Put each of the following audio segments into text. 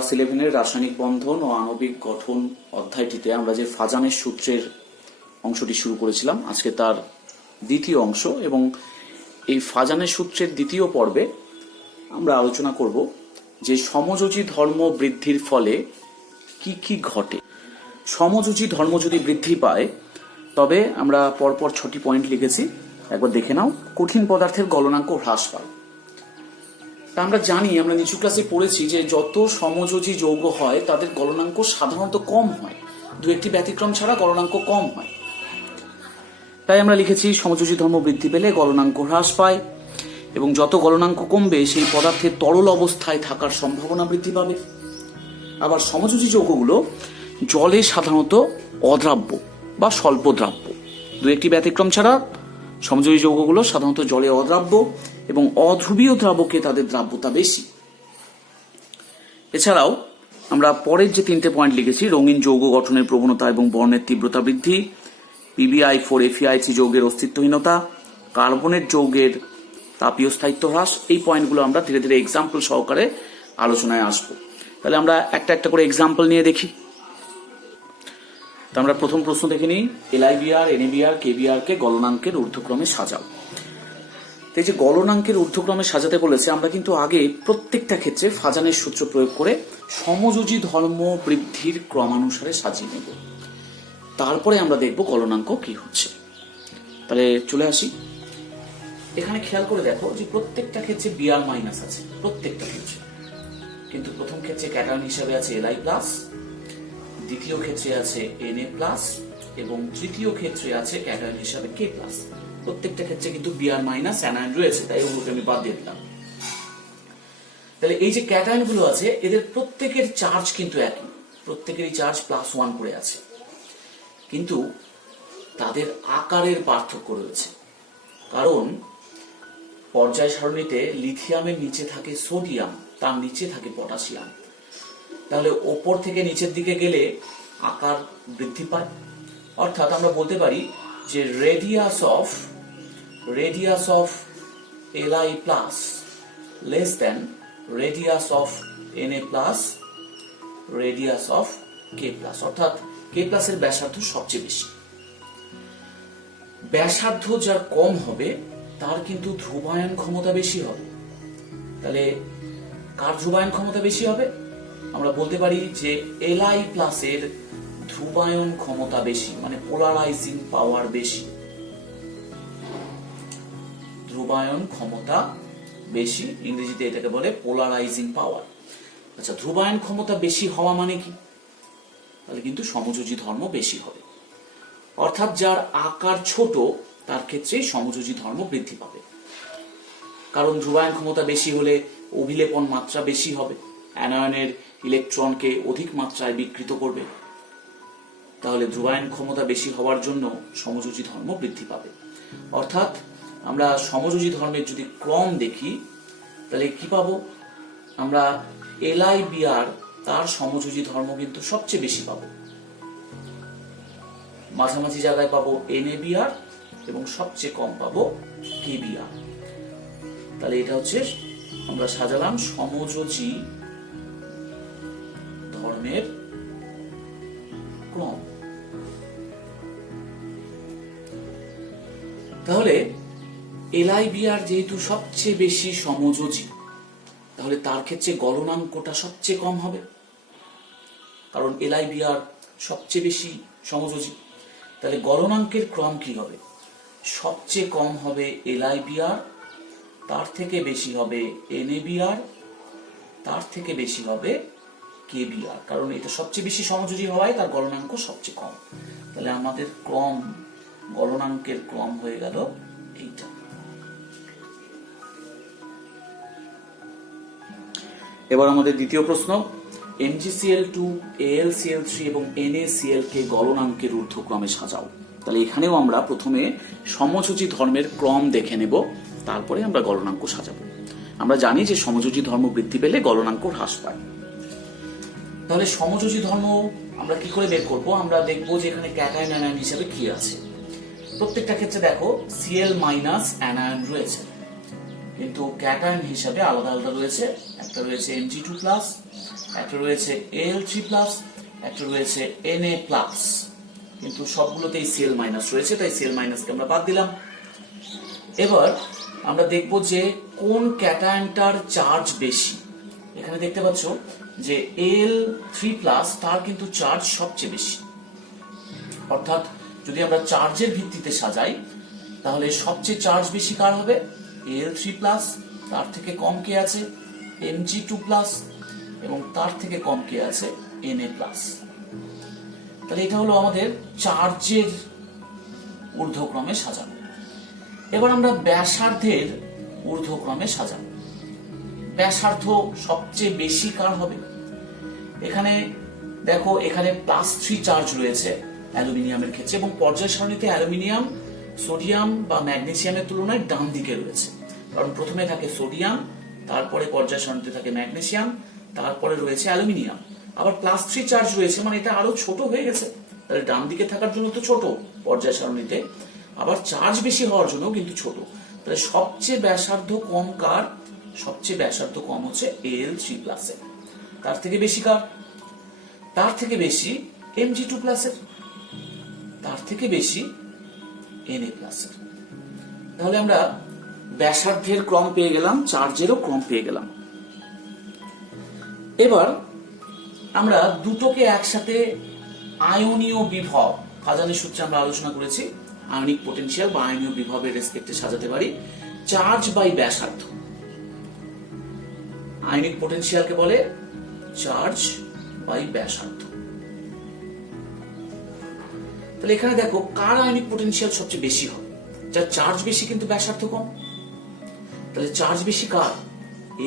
Class 11-এর রাসায়নিক বন্ধন ও আণবিক গঠন অধ্যায়টিতে আমরা যে ফাজানের সূত্রের অংশটি শুরু করেছিলাম, আজকে তার দ্বিতীয় অংশ। এবং এই ফাজানের সূত্রের দ্বিতীয় পর্বে আমরা আলোচনা করব যে সমযোজী ধর্ম বৃদ্ধির ফলে কি কি ঘটে। সমযোজী ধর্ম যদি বৃদ্ধি পায় তবে আমরা পরপর 6টি পয়েন্ট লিখেছি, একবার দেখে নাও। কঠিন পদার্থের গলনাঙ্ক হ্রাস পায়। তা আমরা জানি, আমরা নিচু ক্লাসে পড়েছি যে যত সমযোজী যৌগ হয় তাদের গলনাঙ্ক সাধারণত কম হয়, দু একটি ব্যতিক্রম ছাড়া গলনাঙ্ক কম হয়। তাই আমরা লিখেছি সমযোজী ধর্ম বৃদ্ধি পেলে গলনাঙ্ক হ্রাস পায়, এবং যত গলনাঙ্ক কমবে সেই পদার্থের তরল অবস্থায় থাকার সম্ভাবনা বৃদ্ধি পাবে। আবার সমযোজী যৌগগুলো জলে সাধারণত অদ্রাব্য বা স্বল্প দ্রাব্য, দু একটি ব্যতিক্রম ছাড়া সমযোজী যৌগগুলো সাধারণত জলে অদ্রাব্য এবং অধ্রুবীয় দ্রাবকে তাদের দ্রাব্যতা বেশি। এছাড়াও আমরা পরের যে 3টে পয়েন্ট লিখেছি, রঙিন যৌগ গঠনের প্রবণতা এবং বর্ণের তীব্রতা বৃদ্ধি, PbI4 FeI3 যৌগের অস্তিত্বহীনতা, কার্বনেট যৌগের তাপীয় স্থায়িত্ব হ্রাস, এই পয়েন্টগুলো আমরা ধীরে ধীরে এক্সাম্পল সহকারে আলোচনায় আসবো। তাহলে আমরা একটা একটা করে এক্সাম্পল নিয়ে দেখি। তো আমরা প্রথম প্রশ্ন দেখে নিই, LiBr, NaBr, KBr কে গলনাঙ্কের ঊর্ধ্বক্রমে সাজাও। তো এই যে গলনাঙ্কের ঊর্ধ্বক্রমে সাজাতে বলেছে, আমরা কিন্তু আগে প্রত্যেকটা ক্ষেত্রে ফাজানের সূত্র প্রয়োগ করে সমযোজী ধর্ম বৃদ্ধির ক্রমানুসারে সাজিয়ে নেব, তারপরে আমরা দেখব গলনাঙ্ক কি হচ্ছে। তাহলে চলে আসি। এখানে খেয়াল করে দেখো যে প্রত্যেকটা ক্ষেত্রে Br মাইনাস আছে, প্রত্যেকটা ক্ষেত্রে। কিন্তু প্রথম ক্ষেত্রে ক্যাটায়ন হিসাবে আছে Li প্লাস, দ্বিতীয় ক্ষেত্রে আছে Na প্লাস, এবং তৃতীয় ক্ষেত্রে আছে ক্যাটায়ন হিসাবে K প্লাস। প্রত্যেকটা ক্ষেত্রে কিন্তু Br মাইনাস অ্যানায়ন রয়েছে, তাই ওগুলোকে আমি বাদ দিয়ে দিলাম। তাহলে এই যে ক্যাটায়ন গুলো আছে, এদের প্রত্যেকের চার্জ কিন্তু একই, প্রত্যেকেরই চার্জ +1 করে আছে, কিন্তু তাদের আকারের পার্থক্য রয়েছে। কারণ পর্যায় সারণীতে লিথিয়ামের নিচে থাকে সোডিয়াম, তার নিচে থাকে পটাশিয়াম। তাহলে ওপর থেকে নিচের দিকে গেলে আকার বৃদ্ধি পায়। অর্থাৎ আমরা বলতে পারি যে radius of Li plus less than radius of Na plus radius of K plus, অর্থাৎ K প্লাসের ব্যাসার্ধ সবচেয়ে বেশি। ব্যাসার্ধ যার কম হবে তার কিন্তু ধ্রুবায়ন ক্ষমতা বেশি হবে। তাহলে কার ধ্রুবায়ন ক্ষমতা বেশি হবে? আমরা বলতে পারি যে Li প্লাসের ধ্রুবায়ন ক্ষমতা বেশি, মানে পোলারাইজিং পাওয়ার বেশি, ধ্রুবায়ন ক্ষমতা বেশি, ইংরেজিতে এটাকে বলে পোলারাইজিং পাওয়ার। আচ্ছা, ধ্রুবায়ন ক্ষমতা বেশি হওয়া মানে কি? তাহলে কিন্তু সমযোজী ধর্ম বেশি হবে। অর্থাৎ যার আকার ছোট তার ক্ষেত্রেই সমযোজী ধর্ম বৃদ্ধি পাবে, কারণ ধ্রুবায়ন ক্ষমতা বেশি হলে অভিলেপন মাত্রা বেশি হবে, অ্যানায়নের ইলেকট্রনকে অধিক মাত্রায় বিকৃত করবে। তাহলে ধ্রুবায়ন ক্ষমতা বেশি হওয়ার জন্য সমযোজী ধর্ম বৃদ্ধি পাবে। অর্থাৎ আমরা সমযোজী ধর্মের যদি ক্রম দেখি তাহলে কি পাবো? আমরা LiBr তার সমযোজী ধর্ম কিন্তু সবচেয়ে বেশি পাবো, মাঝামাঝি জায়গায় পাবো NaBr, এবং সবচেয়ে কম পাবো KBr। তাহলে এটা হচ্ছে আমরা সাজালাম সমযোজী ধর্মের ক্রম। তাহলে LiBr যেহেতু সবচেয়ে বেশি সমযোজী, তাহলে তার ক্ষেত্রে গলনাঙ্কটা সবচেয়ে কম হবে, কারণ LiBr সবচেয়ে বেশি সমযোজী। তাহলে গলনাঙ্কের ক্রম কি হবে? সবচেয়ে কম হবে LiBr, তার থেকে বেশি হবে NaBr, তার থেকে বেশি হবে KBr, কারণ এটা সবচেয়ে বেশি সমযোজী হওয়ায় তার গলনাঙ্ক সবচেয়ে কম। তাহলে আমাদের ক্রম, গলনাঙ্কের ক্রম হয়ে গেল এইটা। এবার আমাদের দ্বিতীয় প্রশ্ন, MgCl2, AlCl3 এবং NaCl কে গলনাঙ্কের ঊর্ধ্বক্রমে সাজাও। তাহলে এখানেও আমরা প্রথমে সমযোজী ধর্মের ক্রম দেখে নেব, তারপরে আমরা গলনাঙ্ক সাজাবো। আমরা জানি যে সমযোজী ধর্ম বৃদ্ধি পেলে গলনাঙ্ক হ্রাস পায়। তাহলে সমযোজী ধর্ম আমরা কি করে বের করব? আমরা দেখবো যে এখানে ক্যাটায়ন অ্যানায়ন হিসেবে কি আছে। প্রত্যেকটা ক্ষেত্রে দেখো Cl মাইনাস অ্যানায়ন রয়েছে, কিন্তু ক্যাটায়ন হিসাবে আলাদা আলাদা রয়েছে। একটা রয়েছে Mg2+, একটা রয়েছে Al3+, একটা রয়েছে Na+, কিন্তু সবগুলোতেই Cl- রয়েছে, তাই Cl- কে আমরা বাদ দিলাম। এবার আমরা দেখব যে কোন ক্যাটায়নটার চার্জ বেশি। এখানে দেখতে পাচ্ছ যে Al3+ তার কিন্তু চার্জ সবচেয়ে বেশি, অর্থাৎ যদি আমরা চার্জের ভিত্তিতে সাজাই তাহলে সবচেয়ে চার্জ বেশি কার হবে? Al3+, তার থেকে কম কে আছে? Mg2+, এবং তার থেকে কম কে আছে? Na+। তাহলে এটা হলো আমাদের চার্জের ঊর্ধ্বক্রমে সাজানো। এবার আমরা ব্যাসার্ধের ঊর্ধ্বক্রমে সাজানো। ব্যাসার্ধ সবচেয়ে বেশি কার হবে? এখানে দেখো, এখানে +3 চার্জ রয়েছে অ্যালুমিনিয়ামের ক্ষেত্রে, এবং পর্যায় সারণীতে অ্যালুমিনিয়াম সোডিয়াম বা ম্যাগনেসিয়ামের তুলনায় ডান দিকে রয়েছে, কারণ প্রথমে থাকে সোডিয়াম, তারপরে পর্যায় সারণীতে থাকে ম্যাগনেসিয়াম, তারপরে রয়েছে অ্যালুমিনিয়াম। আবার +3 চার্জ রয়েছে, মানে এটা আরো ছোট হয়ে গেছে, তাহলে ডান দিকে থাকার জন্য তো ছোট পর্যায় সারণীতে, আবার চার্জ বেশি হওয়ার জন্য কিন্তু ছোট। তাহলে সবচেয়ে ব্যাসার্ধ কম কার? সবচেয়ে ব্যাসার্ধ কম হচ্ছে Al3+ এর। তার থেকে বেশি কার? তার থেকে বেশি Mg2+ এর, তার থেকে বেশি Na+ এর। তাহলে আমরা ব্যাসার্ধের ক্রম পেয়ে গেলাম, চার্জেরও ক্রম পেয়ে গেলাম। এবার আমরা দুটোকে একসাথে আয়নীয় বিভব, ফাজানের সূত্রে আমরা আলোচনা করেছি, আয়নিক পোটেনশিয়াল বা আয়নীয় বিভবের রেসপেক্টে সাজাতে পারি চার্জ বাই ব্যাসার্ধ। আয়নিক পোটেনশিয়ালকে বলে চার্জ বাই ব্যাসার্ধ। তাহলে এখানে দেখো কার আয়নিক পোটেনশিয়াল সবচেয়ে বেশি হবে? যার চার্জ বেশি কিন্তু ব্যাসার্ধ কম। তাহলে চার্জ বেশি কার?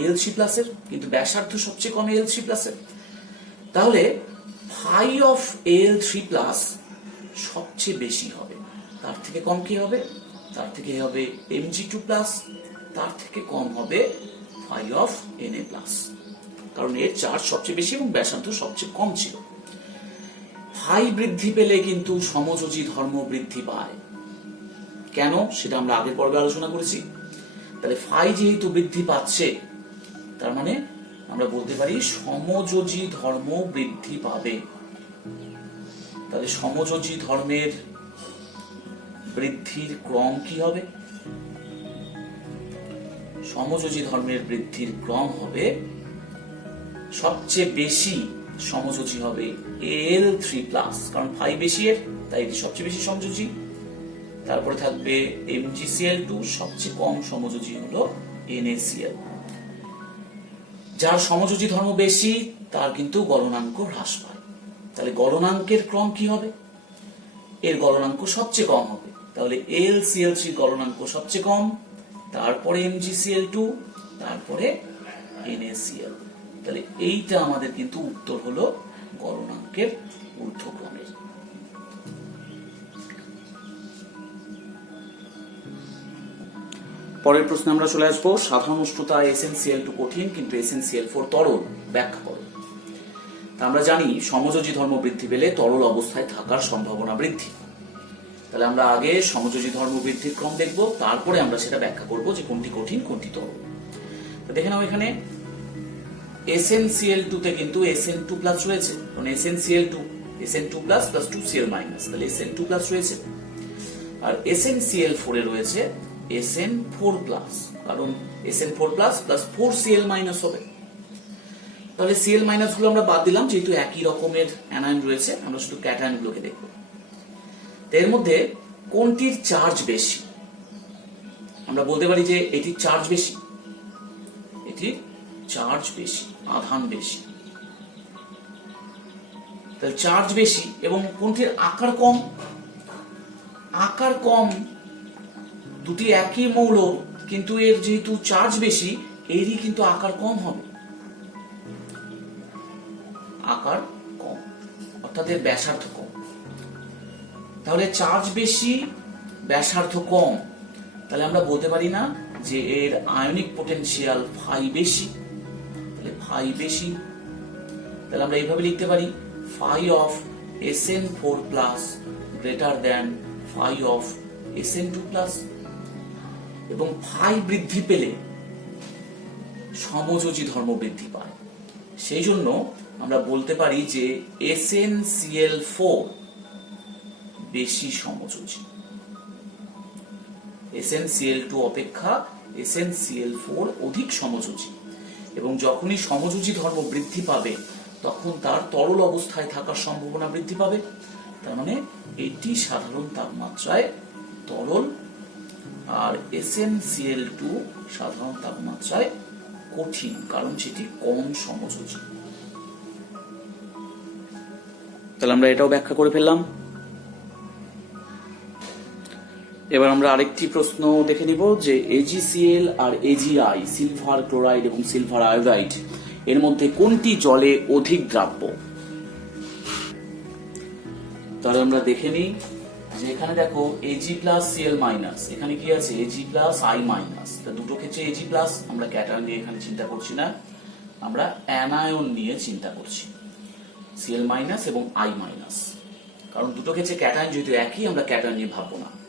Al3+ এর, কিন্তু ব্যাসার্ধ সবচেয়ে কম Al3+ এর। তাহলে ফাই অফ Al3+ সবচেয়ে বেশি হবে, তার থেকে কম কি হবে? তার থেকে হবে Mg2+, তার থেকে কম হবে ফাই অফ Na+, কারণ এর চার্জ সবচেয়ে বেশি এবং ব্যাসার্ধ সবচেয়ে কম ছিল। ফাই বৃদ্ধি পেলে কিন্তু সমযোজী ধর্ম বৃদ্ধি পায়। কেন? সেটা আমরা আগের পর্বে আলোচনা করেছি। তাহলে ফাই যেহেতু বৃদ্ধি পাচ্ছে, তার মানে আমরা বলতে পারি সমযোজী ধর্ম বৃদ্ধি পাবে। তাহলে সমযোজী ধর্মের বৃদ্ধির ক্রম কি হবে? সমযোজী ধর্মের বৃদ্ধির ক্রম হবে, সবচেয়ে বেশি সমযোজী হবে Al3+, কারণ ফাই বেশি এর, তাই এটি সবচেয়ে বেশি সমযোজী। তারপরে থাকবে MgCl2, সবচেয়ে কম সমযোজী হলো NaCl। যার সমযোজী ধর্ম বেশি তার কিন্তু গলনাঙ্ক হ্রাস পায়। তাহলে গলনাঙ্কের ক্রম কি হবে? এর গলনাঙ্ক সবচেয়ে কম হবে, তাহলে AlCl3 গলনাঙ্ক সবচেয়ে কম, তারপরে MgCl2, তারপরে NaCl। তাহলে এইটা আমাদের কিন্তু উত্তর হলো গলনাঙ্কের ঊর্ধ্বক্রমের। পরের প্রশ্নে আমরা চলে আসবো, সাধারণ উষ্ণতা SnCl2 কঠিন কিন্তু SnCl4 তরল, ব্যাখ্যা করো। তা আমরা জানি সমযোজী ধর্ম বৃদ্ধি পেলে তরল অবস্থায় থাকার সম্ভাবনা বৃদ্ধি। তাহলে আমরা আগে সমযোজী ধর্ম বৃদ্ধির ক্রম দেখব, তারপরে আমরা সেটা ব্যাখ্যা করব যে কোনটি কঠিন কোনটি তরল। তো দেখে নাও, এখানে SnCl2 তে কিন্তু Sn2+ রয়েছে, কারণ SnCl2 Sn2+ + 2Cl-, তাহলে Sn2+ রয়েছে। আর SnCl4 এ রয়েছে Sn4+, কারণ Sn4+ + 4Cl- হবে। তাহলে Cl- গুলো আমরা বাদ দিলাম, যেহেতু একই রকমের অ্যানায়ন রয়েছে, আমরা শুধু ক্যাটায়ন গুলোকে দেখব। এর মধ্যে কোনটির চার্জ বেশি? আমরা বলতে পারি যে এটির চার্জ বেশি, এটির চার্জ বেশি, আধান বেশি। তাহলে চার্জ বেশি, এবং কোনটির আকার কম? আকার কম, দুটি একই মৌল কিন্তু এর যেহেতু চার্জ বেশি, এরই কিন্তু আকার কম হবে, আকার কম, অর্থাৎ এর ব্যাসার্ধ কম। তাহলে চার্জ বেশি, ব্যাসার্ধ কম, তাহলে আমরা বলতে পারি না যে এর আয়নিক পোটেনশিয়াল ফাই বেশি। তাহলে ফাই বেশি, তাহলে আমরা এইভাবে লিখতে পারি phi of Sn4+ greater than phi of Sn2+। এবং ফাই বৃদ্ধি পেলে সমযোজী ধর্ম বৃদ্ধি পায়, সেই জন্য আমরা বলতে পারি যে SnCl4 বেশি সমযোজী। SnCl2 অপেক্ষা SnCl4 অধিক সমযোজী, এবং যখনই সমযোজী ধর্ম বৃদ্ধি পাবে তখন তার তরল অবস্থায় থাকার সম্ভাবনা বৃদ্ধি পাবে। তার মানে এটি সাধারণ তাপমাত্রায় তরল, আর SnCl2 সাধারণ তাপমাত্রায় কঠিন, কারণ সেটি কম সমযোজী। তাহলে আমরা এটাও ব্যাখ্যা করে ফেললাম। এবার আমরা আরেকটি প্রশ্ন দেখে নিব যে AgCl আর AgI, সিলভার ক্লোরাইড এবং সিলভার আয়োডাইড, এর মধ্যে কোনটি জলে অধিক দ্রাব্য? তাহলে আমরা দেখে নিই যে এখানে দেখো Ag+Cl-, এখানে কি আছে Ag+I-, দুটো ক্ষেত্রে Ag+, আমরা ক্যাটায়ন নিয়ে এখানে চিন্তা করছি না, আমরা অ্যানায়ন নিয়ে চিন্তা করছি, Cl- এবং I-, কারণ দুটো ক্ষেত্রে ক্যাটায়ন যেহেতু একই, আমরা ক্যাটায়ন নিয়ে ভাববো না।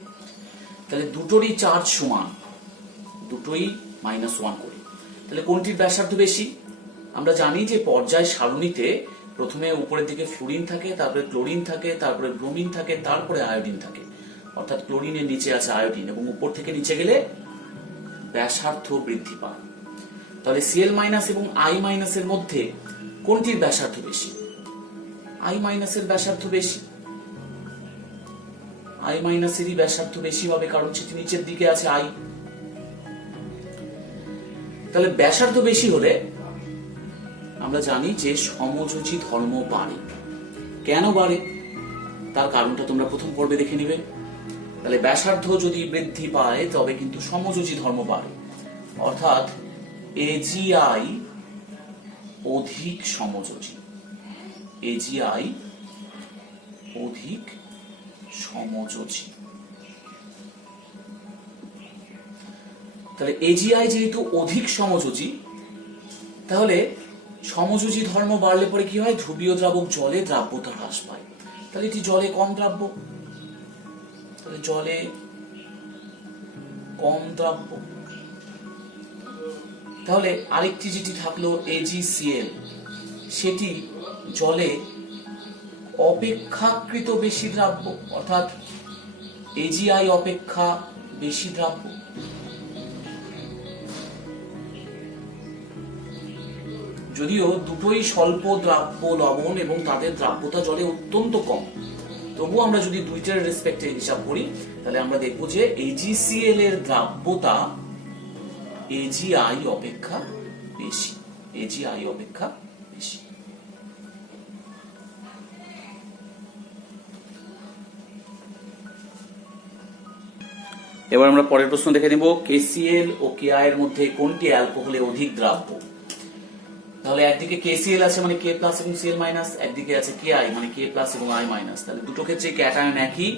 তাহলে দুটোরই চার্জ সমান, দুটোই -1 করে। তাহলে কোনটির ব্যাসার্ধ বেশি? আমরা জানি যে পর্যায় সারণীতে প্রথমে উপরের দিকে ফ্লুরিন থাকে, তারপরে ক্লোরিন থাকে, তারপরে ব্রোমিন থাকে, তারপরে আয়োডিন থাকে, অর্থাৎ ক্লোরিনের নিচে আছে আয়োডিন, এবং উপর থেকে নিচে গেলে ব্যাসার্ধ বৃদ্ধি পায়। তাহলে Cl- এবং I- এর মধ্যে কোনটির ব্যাসার্ধ বেশি? I- এর ব্যাসার্ধ বেশি। I- এরই ব্যাসার্ধ বেশি হবে, কারণ সেটি নিচের দিকে আছে I। তাহলে ব্যাসার্ধ বেশি হলে আমরা জানি যে সমযোজী ধর্ম বাড়ে। কেন বাড়ে তার কারণটা তোমরা প্রথম পর্বে দেখে নিবে। তাহলে ব্যাসার্ধ যদি বৃদ্ধি পায় তবে কিন্তু সমযোজী ধর্ম বাড়ে, অর্থাৎ AgI অধিক সমযোজী, AgI অধিক সমযোজী। তাহলে AgI যেহেতু অধিক সমযোজী, তাহলে সমযোজী ধর্ম বাড়লে পরে কি হয়? ধ্রুবীয় দ্রাবক জলে দ্রাব্যতা হ্রাস পায়। তাহলে এটি জলে কম দ্রাব্য, তাহলে জলে কম দ্রাব্য। তাহলে আরেকটি যেটি থাকলো AgCl, সেটি জলে অপেক্ষাকৃত বেশি দ্রাব্য, অর্থাৎ AgI অপেক্ষা বেশি দ্রাব্য। যদিও দুটোই স্বল্প দ্রাব্য লবণ এবং তাদের দ্রাব্যতা জলে অত্যন্ত কম, তবু আমরা যদি দুইটার রেসপেক্টে হিসাব করি তাহলে আমরা দেখব যে AgCl এর দ্রাব্যতা AgI অপেক্ষা বেশি, AgI অপেক্ষা বেশি। এবার আমরা পরের প্রশ্ন দেখে নিব, KCl ও KI এর মধ্যে কোনটি অ্যালকোহলে অধিক দ্রাব্য? তাহলে একদিকে KCl আছে মানে K+ এবং Cl-, একদিকে আছে KI মানে K+ এবং I-। তাহলে দুটো ক্ষেত্রে ক্যাটায়ন একই,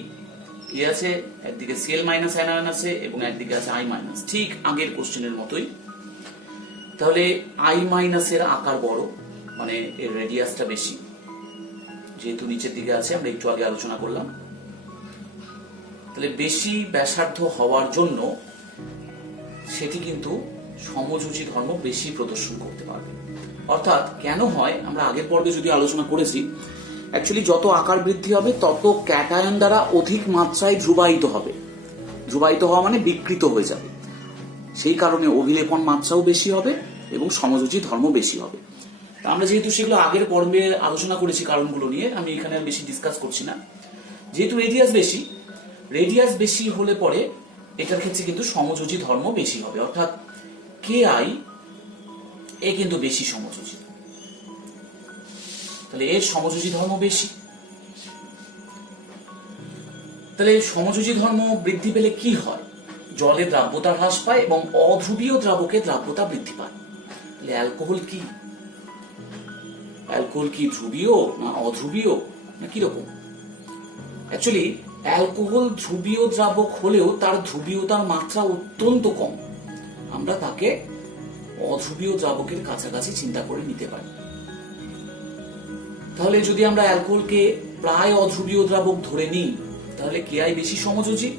কি আছে? একদিকে Cl- অ্যানায়ন আছে এবং একদিকে আছে I-, ঠিক আগের কোশ্চেনের মতোই। তাহলে I- এর আকার বড়, মানে এর রেডিয়াসটা বেশি, যেহেতু নিচের দিকে আছে, আমরা একটু আগে আলোচনা করলাম। তাহলে বেশি ব্যাসার্ধ হওয়ার জন্য সেটি কিন্তু সমযোজী ধর্ম বেশি প্রদর্শন করতে পারবে। অর্থাৎ কেন হয় আমরা আগের পর্বে যদি আলোচনা করেছি, অ্যাকচুয়ালি যত আকার বৃদ্ধি হবে তত ক্যাটায়ন দ্বারা অধিক মাত্রায় ধ্রুবায়িত হবে। ধ্রুবায়িত হওয়া মানে বিকৃত হয়ে যাবে, সেই কারণে অভিলেপন মাত্রাও বেশি হবে এবং সমযোজী ধর্ম বেশি হবে। আমরা যেহেতু সেগুলো আগের পর্বে আলোচনা করেছি কারণগুলো নিয়ে, আমি এখানে বেশি ডিসকাস করছি না। যেহেতু রেডিয়াস বেশি হলে পরে এটার ক্ষেত্রে কিন্তু সমযোজী ধর্ম বেশি হবে, অর্থাৎ KI এ কিন্তু বেশি সমযোজী, তাহলে এর সমযোজী ধর্ম বেশি। তাহলে সমযোজী ধর্ম বৃদ্ধি পেলে কি হয়? জলে দ্রাব্যতা হ্রাস পায় এবং অধ্রুবীয় দ্রাবকে দ্রাব্যতা বৃদ্ধি পায়। তাহলে অ্যালকোহল কি ধ্রুবীয় না অধ্রুবীয় না কিরকম? অ্যাকচুয়ালি অ্যালকোহল ধ্রুবীয় দ্রাবক হলেও তার ধ্রুবীয়তার মাত্রা অত্যন্ত কম, আমরা তাকে অধ্রুবীয় দ্রাবকের কাছাকাছি চিন্তা করে নিতে পারি। তাহলে যদি আমরা অ্যালকোহলকে প্রায় অধ্রুবীয় দ্রাবক ধরে নিই, তাহলে KI বেশি সমযোজী,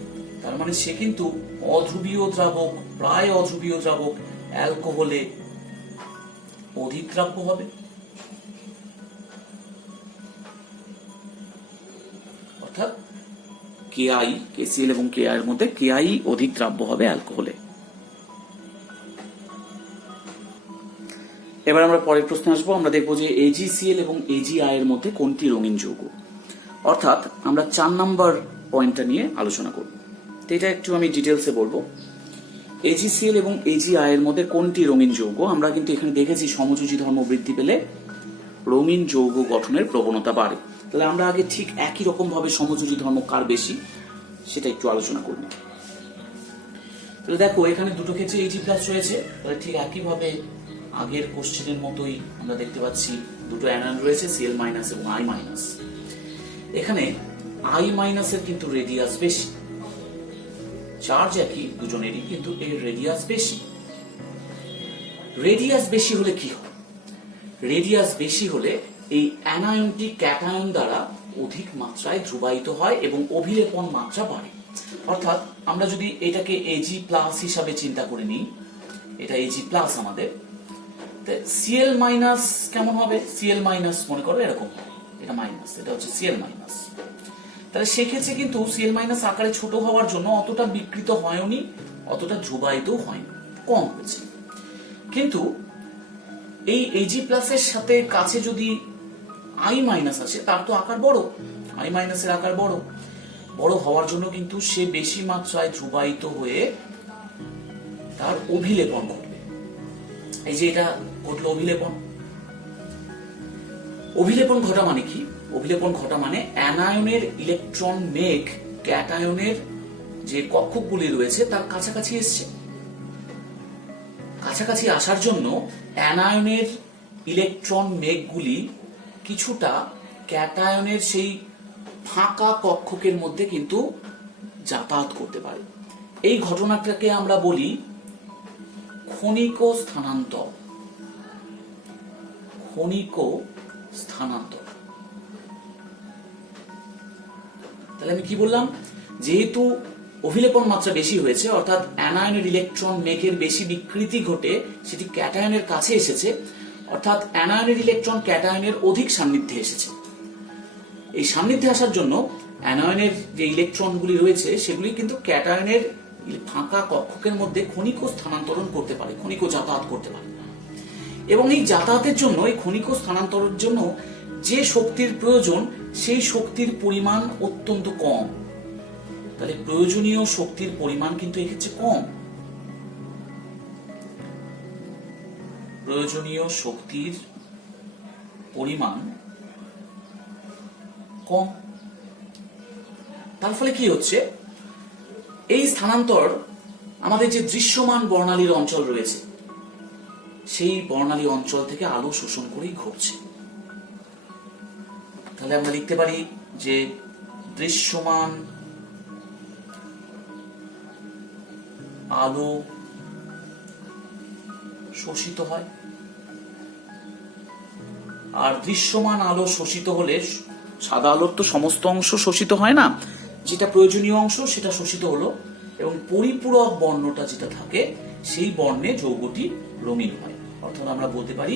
তার মানে সে কিন্তু অধ্রুবীয় দ্রাবক, প্রায় অধ্রুবীয় দ্রাবক অ্যালকোহলে অধিক দ্রাব্য হবে। অর্থাৎ কেআই, কেসিএল এবং কেআই এর মধ্যে কেআই অধিক দ্রাব্য হবে অ্যালকোহলে। এবার আমরা পরের প্রশ্নে আসবো। আমরা দেখবো যে এজিসিএল এবং এজিআই এর মধ্যে কোনটি রঙিন যৌগ, অর্থাৎ আমরা 4 নম্বর পয়েন্টটা নিয়ে আলোচনা করব। তো এটা একটু আমি ডিটেলসে বলবো। এজিসিএল এবং এজিআই এর মধ্যে কোনটি রঙিন যৌগ? আমরা কিন্তু এখানে দেখেছি সমযোজী ধর্ম বৃদ্ধি পেলে রঙিন যৌগ গঠনের প্রবণতা বাড়ে। তাহলে আমরা আগে ঠিক একই রকম ভাবে সমযোজী ধর্ম কার বেশি সেটা একটু আলোচনা করব। তাহলে দেখো এখানে দুটো ক্ষেত্রে এজি প্লাস রয়েছে, তাহলে ঠিক একইভাবে আগের কোশ্চেনের মতোই আমরা দেখতে পাচ্ছি দুটো অ্যানায়ন রয়েছে, সিএল মাইনাস এবং আই মাইনাস। এখানে আই মাইনাসের কিন্তু রেডিয়াস বেশি, চার্জ একই দুজনেরই, কিন্তু এর রেডিয়াস বেশি। রেডিয়াস বেশি হলে কি হয়? রেডিয়াস বেশি হলে এই অ্যানায়নটি ক্যাটায়ন দ্বারা অধিক মাত্রায় ধ্রুবায়িত হয় এবং অভিলেপন মাত্রা বাড়ে। অর্থাৎ আমরা যদি এটাকে এজি প্লাস হিসাবে চিন্তা করে নিই, এটা এজি প্লাস আমাদের, সিএল মাইনাস কেমন হবে? সিএল মাইনাস মনে করো এরকম, এটা মাইনাস, এটা হচ্ছে সিএল মাইনাস। তাহলে সেক্ষেত্রে কিন্তু সিএল মাইনাস আকারে ছোট হওয়ার জন্য অতটা বিকৃত হয়নি, অতটা ধ্রুবায়িত হয়নি, কম হয়েছে। কিন্তু এই এজি প্লাসের সাথে কাছে যদি আই মাইনাস আছে, তার তো আকার বড়, আই মাইনাসের আকার বড়, বড় হওয়ার জন্য কিন্তু সে বেশি মাত্রায় ধ্রুবায়িত হয়ে তার অভিলেপন ঘটবে। এই যে এটা ঘটলো অভিলেপন। অভিলেপন ঘটা মানে কি? অভিলেপন ঘটা মানে অ্যানায়নের ইলেকট্রন মেঘ ক্যাটায়নের যে কক্ষকগুলি রয়েছে তার কাছাকাছি এসছে। কাছাকাছি আসার জন্য অ্যানায়নের ইলেকট্রন মেঘগুলি কিছুটা ক্যাটায়নের সেই ফাঁকা কক্ষকের মধ্যে কিন্তু যাতায়াত করতে পারে। এই ঘটনাটাকে আমরা বলি ক্ষণিক স্থানান্তর। ক্ষণিক স্থানান্তর। তাহলে আমি কি বললাম? যেহেতু অভিলেপন মাত্রা বেশি হয়েছে, অর্থাৎ অ্যানায়নের ইলেকট্রন মেঘের বেশি বিকৃতি ঘটে সেটি ক্যাটায়নের কাছে এসেছে, অর্থাৎ অ্যানায়নের ইলেকট্রন ক্যাটায়নের অধিক সান্নিধ্যে এসেছে। এই সান্নিধ্যে আসার জন্য অ্যানায়নের যে ইলেকট্রনগুলি রয়েছে সেগুলি কিন্তু ক্যাটায়নের ফাঁকা কক্ষকের মধ্যে ক্ষণিক স্থানান্তরণ করতে পারে, ক্ষণিক যাতায়াত করতে পারে। এবং এই যাতায়াতের জন্য, এই ক্ষণিক স্থানান্তরের জন্য যে শক্তির প্রয়োজন সেই শক্তির পরিমাণ অত্যন্ত কম। তাহলে প্রয়োজনীয় শক্তির পরিমাণ কিন্তু এক্ষেত্রে কম। প্রয়োজনীয় শক্তির পরিমাণ কম। তার ফলে কি হচ্ছে? এই স্থানান্তর আমাদের যে দৃশ্যমান বর্ণালীর অঞ্চল রয়েছে সেই বর্ণালী অঞ্চল থেকে আলো শোষণ করেই ঘটছে। তাহলে আমরা লিখতে পারি যে দৃশ্যমান আলো শোষিত হয়, আর দৃশ্যমান আলো শোষিত হলে সাদা আলোর তো সমস্ত অংশ শোষিত হয় না, যেটা প্রয়োজনীয় অংশ সেটা শোষিত হলো, এবং পরিপূরক বর্ণটা যেটা থাকে সেই বর্ণে যৌগটি রঙিন হয়। অর্থাৎ আমরা বলতে পারি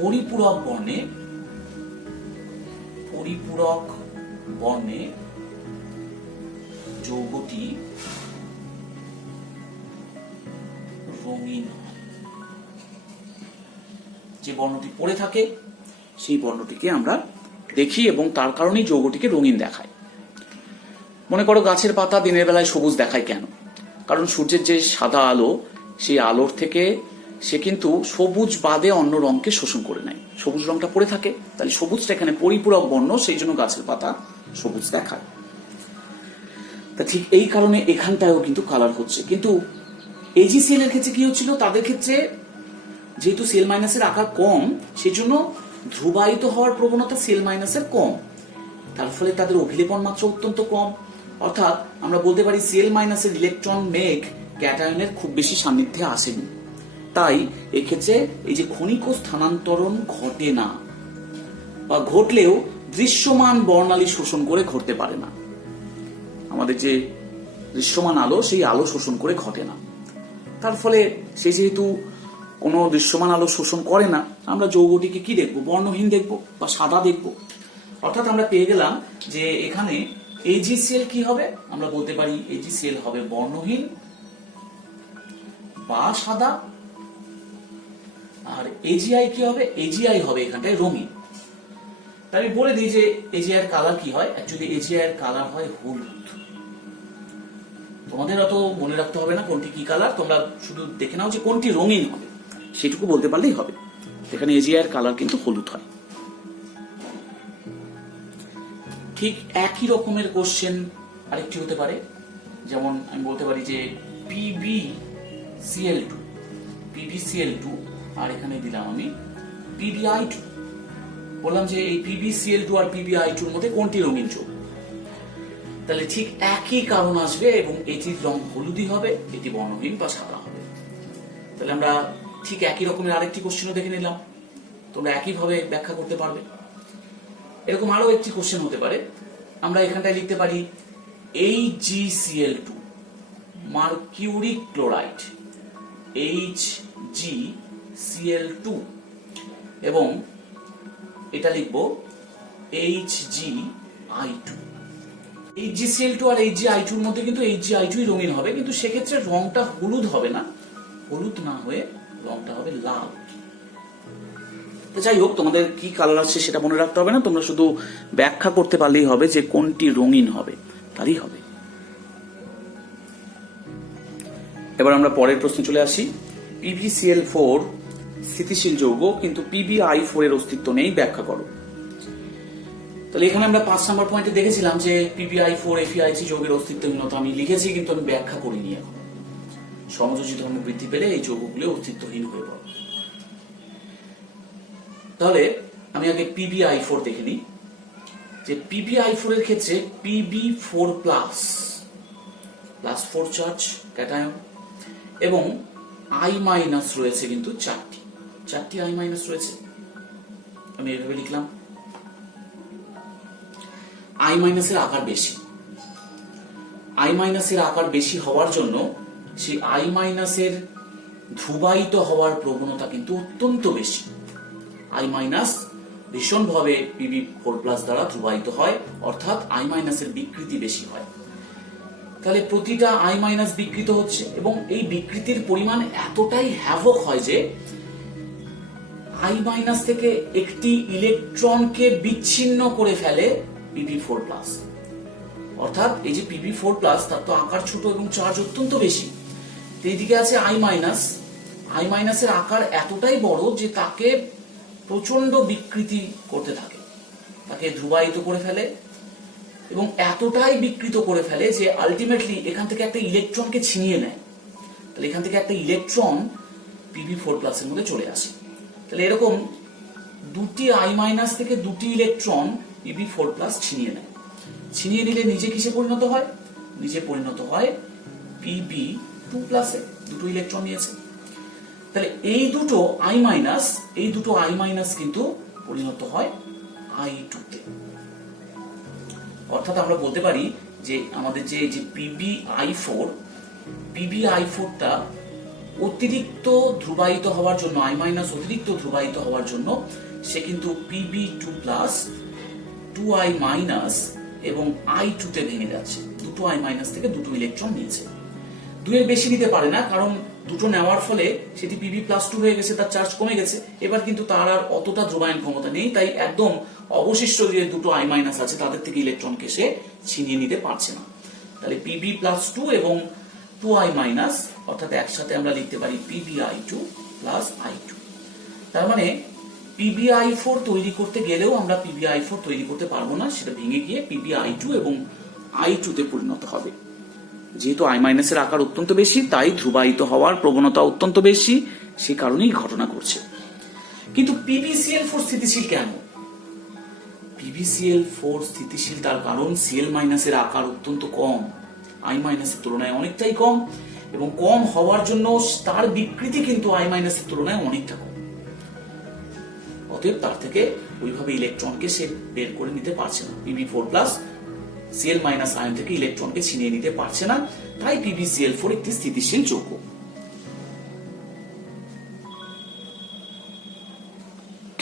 পরিপূরক বর্ণে যৌগটি রঙিন হয়। যে বর্ণটি পড়ে থাকে সেই বর্ণটিকে আমরা দেখি এবং তার কারণেই যৌগটিকে রঙিন দেখায়। মনে করো গাছের পাতা দিনের বেলায় সবুজ দেখায় কেন? কারণ সূর্যের যে সাদা আলো, সেই আলোর থেকে সে কিন্তু সবুজ বাদে অন্য রঙকে শোষণ করে নেয়, সবুজ রঙটা পড়ে থাকে। তাহলে সবুজটা এখানে পরিপূরক বর্ণ, সেই জন্য গাছের পাতা সবুজ দেখায়। তা ঠিক এই কারণে এখানটায়ও কিন্তু কালার হচ্ছে। কিন্তু এজিসিএল এর ক্ষেত্রে কি হচ্ছিল? তাদের ক্ষেত্রে যেহেতু সিএল মাইনাসের আকার কম, সেই জন্য ধ্রুবায়িত হওয়ার প্রবণতা সিএল মাইনাসের কম, তার ফলে তাদের অভিলেপন মাত্রা অত্যন্ত কম। অর্থাৎ আমরা বলতে পারি সিএল মাইনাসের ইলেকট্রন মেঘ ক্যাটায়নের খুব বেশি সান্নিধ্যে আসেনি। তাই এক্ষেত্রে এই যে ক্ষণিক স্থানান্তরণ ঘটে না, বা ঘটলেও দৃশ্যমান বর্ণালী শোষণ করে ঘটতে পারে না। আমাদের যে দৃশ্যমান আলো, সেই আলো শোষণ করে ঘটে না। তার ফলে সে যেহেতু কোনো দৃশ্যমান আলো শোষণ করে না, আমরা যৌগটিকে কি দেখবো? বর্ণহীন দেখবো বা সাদা দেখবো। অর্থাৎ আমরা পেয়ে গেলাম যে এখানে AgCl কি হবে, আমরা বলতে পারি AgCl হবে বর্ণহীন বা সাদা, আর AgI কি হবে, AgI হবে এখানটায় রঙিন। তাই আমি বলে দিই যে AgI এর কালার কি হয়, অ্যাকচুয়ালি AgI এর কালার হয় হলুদ। তোমাদের অত মনে রাখতে হবে না কোনটি কি কালার, তোমরা শুধু দেখে নাও যে কোনটি রঙিন হবে, সেটুকু বলতে পারলেই হবে। এখানে AgI এর কালার কিন্তু হলুদ হয়। ঠিক একই রকমের কোশ্চেন আরেকটি হতে পারে, যেমন আমি বলতে পারি যে PbCl2 আর এখানে দিলাম আমি PbI2। বললাম যে এই PbCl2 আর PbI2 এর মধ্যে কোনটি রঙিন যৌগ, তাহলে ঠিক একই কারণ আসবে এবং এটির রং হলুদই হবে, এটি বর্ণহীন বা সাদা হবে। তাহলে আমরা ঠিক একই রকমের আরেকটি কোশ্চেনও দেখে নিলাম, তোমরা একইভাবে ব্যাখ্যা করতে পারবে। এরকম আরো একটি কোশ্চেন হতে পারে, আমরা এখানটায় লিখতে পারি HgCl2 মার্কিউরিক ক্লোরাইড HgCl2 এবং এটা লিখবো HgI2। HgCl2 আর HgI2 এর মধ্যে কিন্তু HgI2 রঙিন হবে, কিন্তু সেক্ষেত্রে রংটা হলুদ হবে না, হলুদ না হয়ে রংটা হবে লাল। যাই হোক, তোমাদের কি কালার আছে সেটা মনে রাখতে হবে না, তোমরা শুধু ব্যাখ্যা করতে পারলেই হবে যে কোনটি রঙিন হবে, তারই হবে। এবার আমরা পরের প্রশ্নে চলে আসি। PbCl4 স্থিতিশীল যৌগ, কিন্তু PbI4 এর অস্তিত্ব নেই, ব্যাখ্যা করো। তাহলে এখানে আমরা 5 নম্বর পয়েন্টে দেখেছিলাম যে PbI4 FeIC যৌগের অস্তিত্বহীনতা আমি লিখেছি, কিন্তু আমি ব্যাখ্যা করিনি। এখন সমযোজী ধর্ম বৃদ্ধি পেলে এই যৌগগুলো অস্তিত্বহীন হয়ে পড়ে। তাহলে আমি আগে PbI4 দেখে নিই যে PbI4 এর ক্ষেত্রে Pb4 প্লাস 4 চার্জ ক্যাটায়ন এবং I মাইনাস রয়েছে কিন্তু চারটি I মাইনাস রয়েছে। আমি এভাবে লিখলাম, I মাইনাসের আকার বেশি। I মাইনাসের আকার বেশি হওয়ার জন্য সেই I মাইনাসের ধ্রুবায়িত হওয়ার প্রবণতা কিন্তু অত্যন্ত বেশি। I মাইনাস ভীষণভাবে Pb4 প্লাস দ্বারা ধ্রুবায়িত হয়, অর্থাৎ I মাইনাসের বিকৃতি বেশি হয়। তাহলে প্রতিটা I মাইনাস বিকৃত হচ্ছে এবং এই বিকৃতির পরিমাণ এতটাই হ্যাভক হয় যে I মাইনাস থেকে একটি ইলেকট্রনকে বিচ্ছিন্ন করে ফেলে Pb4 প্লাস। অর্থাৎ এই যে Pb4 প্লাস তার তো আকার ছোট এবং চার্জ অত্যন্ত বেশি। তো এইদিকে আছে I মাইনাসের আকার এতটাই বড় যে তাকে প্রচন্ড বিকৃতি করতে থাকে, তাকে ধ্রুবায়িত করে ফেলে এবং এতটাই বিকৃত করে ফেলে যে আলটিমেটলি এখান থেকে একটা ইলেকট্রনকে ছিনিয়ে নেয়। তাহলে এখান থেকে একটা ইলেকট্রন Pb4 প্লাস এর মধ্যে চলে আসে। তাহলে এরকম দুটি I মাইনাস থেকে দুটি ইলেকট্রন Pb4 প্লাস ছিনিয়ে নেয়। ছিনিয়ে নিলে নিজে কিসে পরিণত হয়, নিজে পরিণত হয় Pb2 প্লাসে, দুটো ইলেকট্রন নিয়েছে। তাহলে এই দুটো I মাইনাস কিন্তু পরিণত হয় I2 তে। অর্থাৎ আমরা বলতে পারি যে আমাদের যে PbI4টা অতিরিক্ত ধ্রুবায়িত হওয়ার জন্য, I মাইনাস অতিরিক্ত ধ্রুবায়িত হওয়ার জন্য সে কিন্তু Pb2 প্লাস 2I মাইনাস এবং I2 তে ভেঙে যাচ্ছে। দুটো I মাইনাস থেকে দুটো ইলেকট্রন নিয়েছে, দুয়ের বেশি নিতে পারে না, কারণ দুটো নেওয়ার ফলে সেটি Pb+2 হয়ে গেছে, তার চার্জ কমে গেছে। এবার কিন্তু তার আর অতটা ধ্রুবায়ন ক্ষমতা নেই, তাই একদম অবশিষ্ট যে দুটো I মাইনাস আছে তাদের থেকে ইলেকট্রনকে সে ছিনিয়ে নিতে পারছে না। তাহলে Pb+2 এবং 2I মাইনাস, অর্থাৎ একসাথে আমরা লিখতে পারি PbI2 প্লাস I2। তার মানে PbI4 তৈরি করতে গেলেও আমরা PbI4 তৈরি করতে পারবো না, সেটা ভেঙে গিয়ে PbI2 এবং I2 তে পরিণত হবে। যেহেতু I মাইনাসের আকার অত্যন্ত বেশি, তাই ধ্রুবায়িত হওয়ার প্রবণতা অত্যন্ত বেশি, সে কারণেই ঘটনা ঘটছে। কিন্তু PbCl4 স্থিতিশীল কেন? PbCl4 স্থিতিশীল তার কারণ Cl মাইনাসের আকার অত্যন্ত কম, I মাইনাসের তুলনায় অনেকটাই কম, এবং কম হওয়ার জন্য তার বিকৃতি কিন্তু I মাইনাসের তুলনায় অনেকটা কম। অতএব তার থেকে ওইভাবে ইলেকট্রনকে সে বের করে নিতে পারছে না। Pb4 plus Cl minus ion থেকে ইলেকট্রনকে ছিনিয়ে নিতে পারছে না, তাই PbCl4 একটি স্থিতিশীল যৌগ।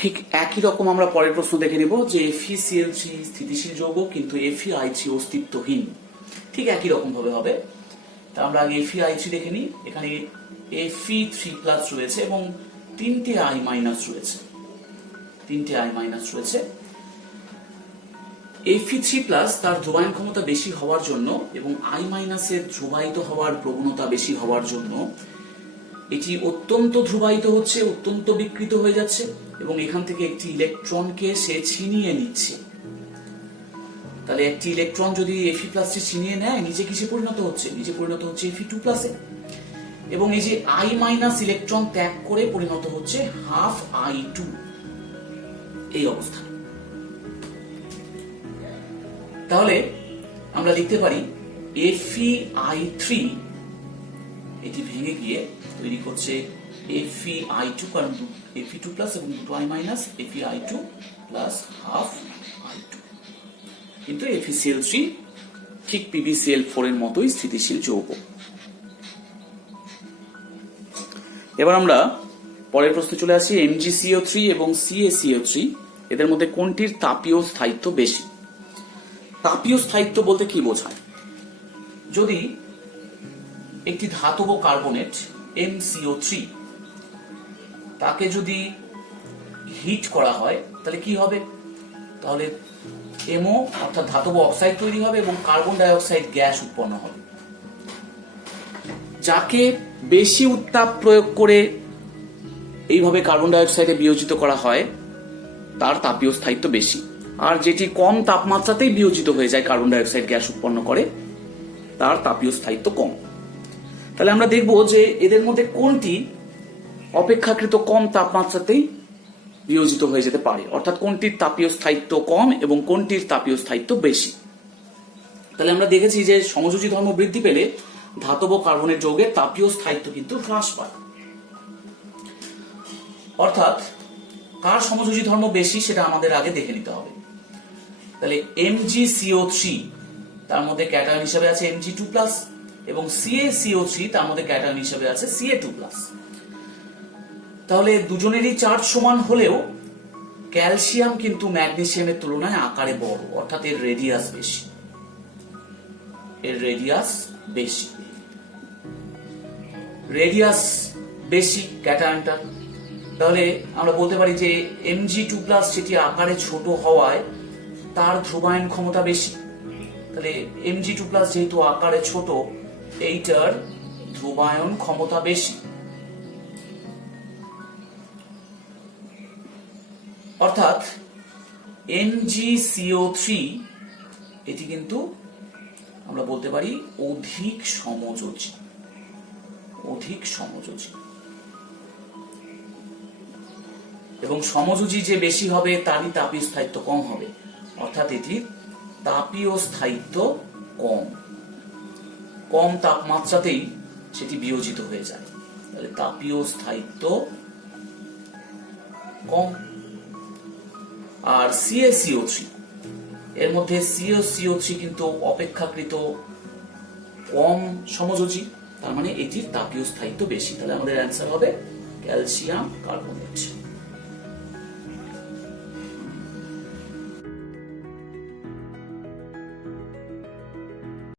ঠিক একই রকম আমরা পরের প্রশ্ন দেখে নিব যে FeCl3 স্থিতিশীল যৌগ কিন্তু FeI3 অস্তিত্বহীন। ঠিক একই রকম ভাবে হবে। তা আমরা আগে FeI3 দেখে নিই। এখানে Fe3+ রয়েছে এবং 3টে I- রয়েছে, 3টে I- রয়েছে। Fe3+ তার ধ্রুবায়ন ক্ষমতা বেশি হওয়ার জন্য এবং I- এর ধ্রুবায়িত হওয়ার প্রবণতা বেশি হওয়ার জন্য এটি অত্যন্ত ধ্রুবায়িত হচ্ছে, অত্যন্ত বিকৃত হয়ে যাচ্ছে এবং এখান থেকে একটি ইলেকট্রনকে সে ছিনিয়ে নিচ্ছে। তাহলে একটি ইলেকট্রন যদি Fe+ ছিনিয়ে নেয়, নিচে কিসে পরিণত হচ্ছে? নিচে পরিণত হচ্ছে Fe2+ এবং এই যে I- ইলেকট্রন ত্যাগ করে পরিণত হচ্ছে হাফ I2 এই অবস্থা। তাহলে আমরা লিখতে পারি FeI3 এটি ভেঙে গিয়ে তৈরি করছে FeI2, কারণ Fe2+ এবং দুটো I-, FeI2 plus half I2। কিন্তু FeCl3 ঠিক PbCl4 এর মতোই স্থিতিশীল যৌগ। এবার আমরা পরের প্রশ্নে চলে আসি। MgCO3 এবং CaCO3 এদের মধ্যে কোনটির তাপীয় স্থায়িত্ব বেশি? তাপীয় স্থায়িত্ব বলতে কি বোঝায়? যদি একটি ধাতব কার্বনেট MCO3 তাকে যদি হিট করা হয় তাহলে কি হবে? তাহলে MO অর্থাৎ ধাতব অক্সাইড তৈরি হবে এবং কার্বন ডাই অক্সাইড গ্যাস উৎপন্ন হবে। যাকে বেশি উত্তাপ প্রয়োগ করে এইভাবে কার্বন ডাই অক্সাইডে বিয়োজিত করা হয় তার তাপীয় স্থায়িত্ব বেশি, আর যেটি কম তাপমাত্রাতেই বিয়োজিত হয়ে যায় কার্বন ডাই অক্সাইড গ্যাস উৎপন্ন করে তার তাপীয় স্থায়িত্ব কম। তাহলে আমরা দেখব যে এদের মধ্যে কোনটি অপেক্ষাকৃত কম তাপমাত্রাতেই বিয়োজিত হয়ে যেতে পারে, অর্থাৎ কোনটির তাপীয় স্থায়িত্ব কম এবং কোনটির তাপীয় স্থায়িত্ব বেশি। তাহলে আমরা দেখেছি যে সমযোজী ধর্ম বৃদ্ধি পেলে ধাতব কার্বনের যৌগের তাপীয় স্থায়িত্ব কিন্তু হ্রাস পায়। অর্থাৎ কার সমযোজী ধর্ম বেশি সেটা আমাদের আগে দেখে নিতে হবে। তাহলে MgCO3 তার মধ্যে ক্যাটায়ন হিসেবে আছে Mg2+ এবং CaCO3 তার মধ্যে ক্যাটায়ন হিসেবে আছে Ca2+। তাহলে দুজনেরই চার্জ সমান হলেও ক্যালসিয়াম কিন্তু ম্যাগনেসিয়ামের তুলনায় আকারে বড়, অর্থাৎ এর রেডিয়াস বেশি, এর রেডিয়াস বেশি, রেডিয়াস বেশি ক্যাটায়নটার। তাহলে আমরা বলতে পারি যে Mg2+ সেটি আকারে ছোট হওয়ায় তার ধ্রুবায়ন ক্ষমতা বেশি। তাহলে Mg2+ যেহেতু আকারে ছোট, এইটার ধ্রুবায়ন ক্ষমতা বেশি। অর্থাৎ MgCO3 এটি কিন্তু আমরা বলতে পারি অধিক সমযোজী, অধিক সমযোজী। এবং সমযোজী যে বেশি হবে তারই তাপীয় স্থায়িত্ব কম হবে, অর্থাৎ এটির তাপীয় স্থায়িত্ব কম, কম তাপমাত্রাতেই সেটি বিয়োজিত হয়ে যায়। তাহলে তাপীয় স্থায়িত্ব কম। আর CaCO3 এর মধ্যে CaCO3 কিন্তু অপেক্ষাকৃত কম সমযোজী, তার মানে এটির তাপীয় স্থায়িত্ব বেশি। তাহলে আমাদের অ্যান্সার হবে ক্যালসিয়াম কার্বনেট।